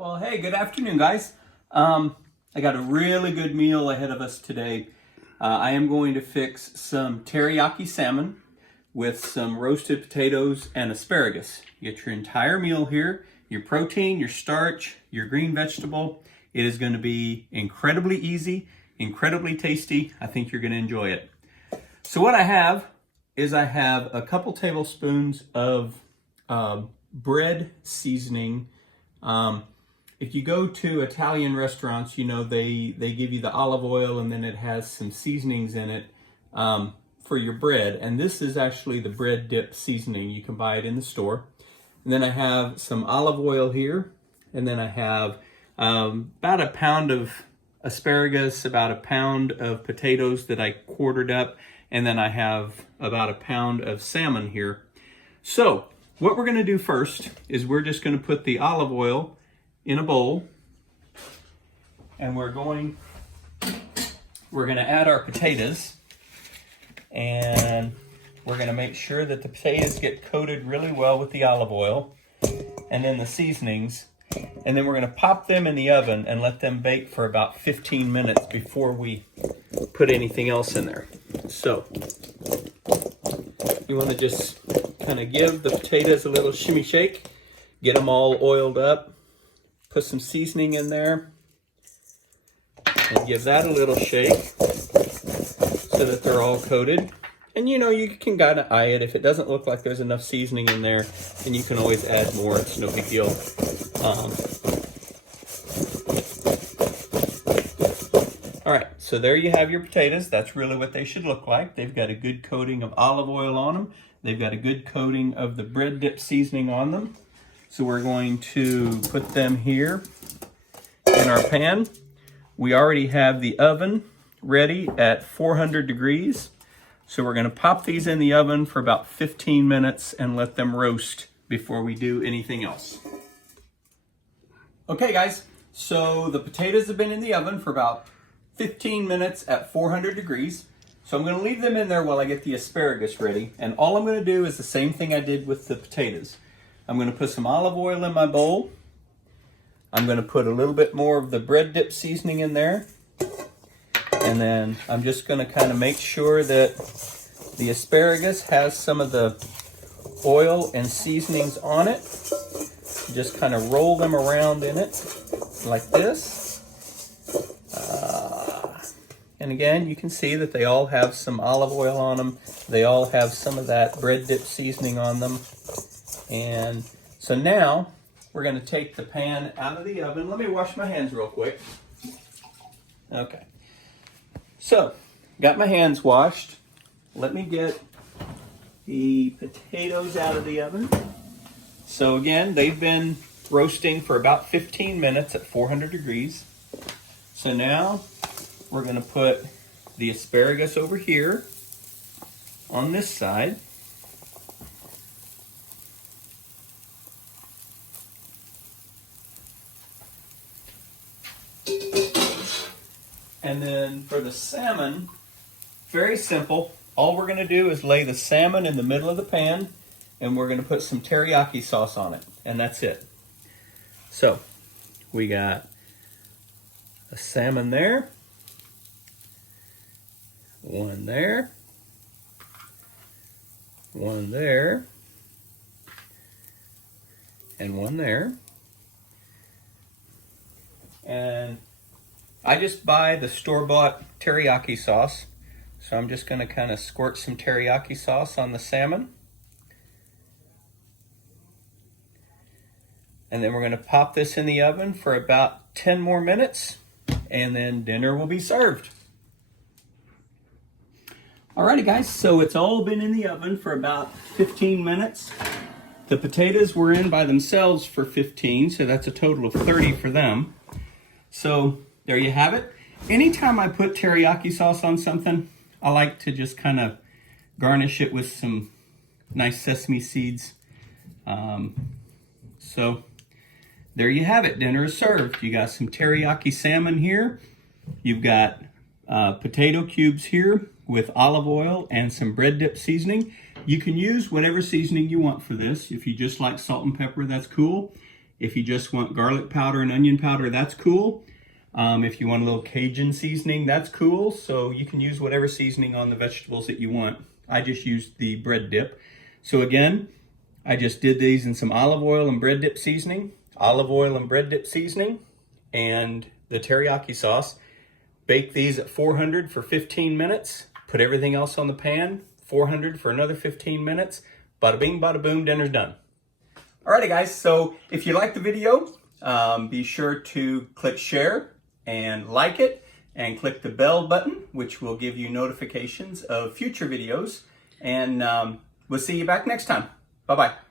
Well, hey, good afternoon, guys. I got a really good meal ahead of us today. I am going to fix some teriyaki salmon with some roasted potatoes and asparagus. You get your entire meal here, your protein, your starch, your green vegetable. It is going to be incredibly easy, incredibly tasty. I think you're going to enjoy it. So what I have is I have a couple tablespoons of bread seasoning. If you go to Italian restaurants, you know, they give you the olive oil and then it has some seasonings in it for your bread. And this is actually the bread dip seasoning. You can buy it in the store. And then I have some olive oil here. And then I have about a pound of asparagus, about a pound of potatoes that I quartered up. And then I have about a pound of salmon here. So what we're going to do first is we're just going to put the olive oil in a bowl, and we're going to add our potatoes, and we're going to make sure that the potatoes get coated really well with the olive oil and then the seasonings, and then we're going to pop them in the oven and let them bake for about 15 minutes before we put anything else in there. So you want to just kind of give the potatoes a little shimmy shake, get them all oiled up. Put some seasoning in there and give that a little shake so that they're all coated. And you know, you can kind of eye it. If it doesn't look like there's enough seasoning in there, then you can always add more. It's no big deal. All right, so there you have your potatoes. That's really what they should look like. They've got a good coating of olive oil on them. They've got a good coating of the bread dip seasoning on them. So we're going to put them here in our pan. We already have the oven ready at 400 degrees. So we're going to pop these in the oven for about 15 minutes and let them roast before we do anything else. Okay, guys, so the potatoes have been in the oven for about 15 minutes at 400 degrees. So I'm going to leave them in there while I get the asparagus ready. And all I'm going to do is the same thing I did with the potatoes. I'm going to put some olive oil in my bowl. I'm going to put a little bit more of the bread dip seasoning in there. And then I'm just going to kind of make sure that the asparagus has some of the oil and seasonings on it. Just kind of roll them around in it like this. And again, you can see that they all have some olive oil on them. They all have some of that bread dip seasoning on them. And so now we're going to take the pan out of the oven. Let me wash my hands real quick. Okay. So, got my hands washed. Let me get the potatoes out of the oven. So again, they've been roasting for about 15 minutes at 400 degrees. So now we're going to put the asparagus over here on this side. And then for the salmon, very simple. All we're going to do is lay the salmon in the middle of the pan, and we're going to put some teriyaki sauce on it, and that's it. So we got a salmon there, one there, one there, and one there. And I just buy the store-bought teriyaki sauce. So I'm just going to kind of squirt some teriyaki sauce on the salmon. And then we're going to pop this in the oven for about 10 more minutes, and then dinner will be served. Alrighty guys, so it's all been in the oven for about 15 minutes. The potatoes were in by themselves for 15, so that's a total of 30 for them. So there you have it. Anytime I put teriyaki sauce on something, I like to just kind of garnish it with some nice sesame seeds. So there you have it. Dinner is served. You got some teriyaki salmon here. You've got potato cubes here with olive oil and some bread dip seasoning. You can use whatever seasoning you want for this. If you just like salt and pepper, that's cool. If you just want garlic powder and onion powder, that's cool. If you want a little Cajun seasoning, that's cool. So you can use whatever seasoning on the vegetables that you want. I just used the bread dip. So again, I just did these in some olive oil and bread dip seasoning, and the teriyaki sauce. Bake these at 400 for 15 minutes. Put everything else on the pan, 400 for another 15 minutes. Bada bing, bada boom, dinner's done. Alrighty guys, so if you like the video, be sure to click share and like it, and click the bell button, which will give you notifications of future videos. And we'll see you back next time. Bye-bye.